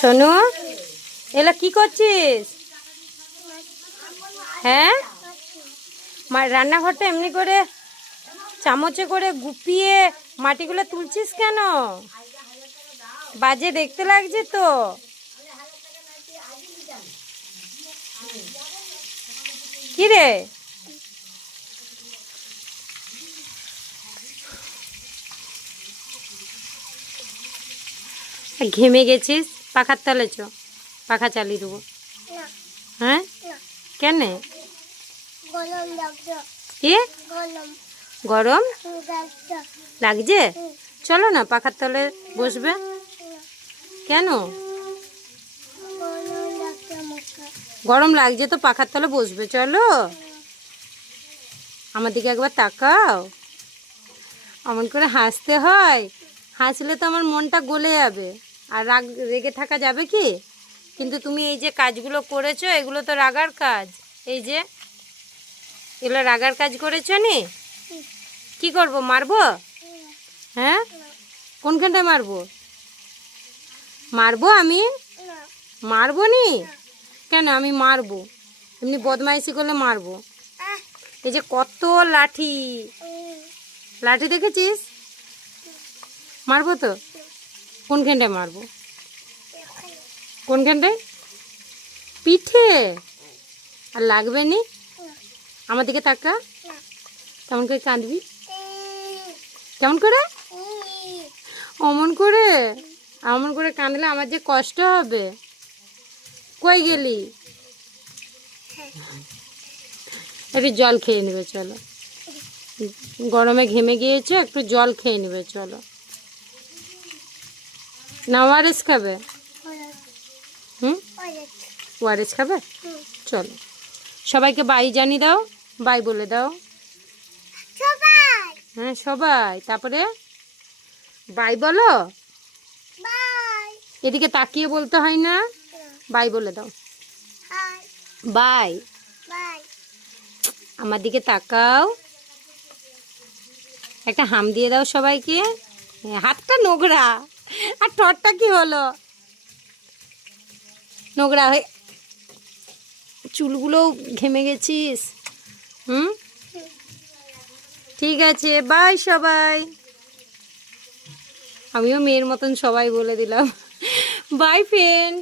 সোনু, এলা কি করছিস? হ্যাঁ, রান্নাঘরটা এমনি করে চামচে করে গুপিয়ে মাটিগুলো তুলছিস কেন? বাজে দেখতে লাগছে তো। কি রে? ঘেমে গেছিস? পাখার তলে চ, পাখা চালিয়ে দেবো। হ্যাঁ, কেন? কি গরম লাগছে? চলো না পাখার তলে বসবে। কেন গরম লাগছে তো? পাখার তলে বসবে, চলো। আমার দিকে একবার তাকাও। অমন করে হাসতে হয়, হাসলে তো আমার মনটা গলে যাবে। আর রেগে থাকা যাবে কি? কিন্তু তুমি এই যে কাজগুলো করেছো, এগুলো তো রাগার কাজ। এই যে এগুলো রাগার কাজ করেছো নি? কি করব, মারবো? হ্যাঁ, কোনখানটায় মারবো? মারবো আমি? মারবো নি? কেন আমি মারবো? এমনি বদমাইশি করলে মারবো। এই যে কত লাঠি, লাঠি দেখেছিস? মারবো তো। কোনখানটায় মারবো? কোনখানটায়? পিঠে? আর লাগবে নি? আমার দিকে তাকা। কেমন করে কাঁদবি? কেমন করে? অমন করে? অমন করে কাঁদলে আমার যে কষ্ট হবে। কই গেলি? একটু জল খেয়ে নেবে, চলো। গরমে ঘেমে গিয়েছো, একটু জল খেয়ে নেবে, চলো। না ওয়ারেস খাবে? ওয়ারেস খাবে? চলো, সবাইকে বাই জানিয়ে দাও, বাই বলে দাও। হ্যাঁ সবাই, তারপরে বাই বলো। এদিকে তাকিয়ে বলতে হয় না? বাই বলে দাও। বাই। আমার দিকে তাকাও, একটা হাম দিয়ে দাও সবাইকে। হাতটা নোংরা, আর ঠোঁটটা কি হলো নোংরা হয়ে, চুলগুলো ঘেমে গেছিস। ঠিক আছে, বাই সবাই। আমিও মেয়ের মতন সবাই বলে দিলাম। By friend.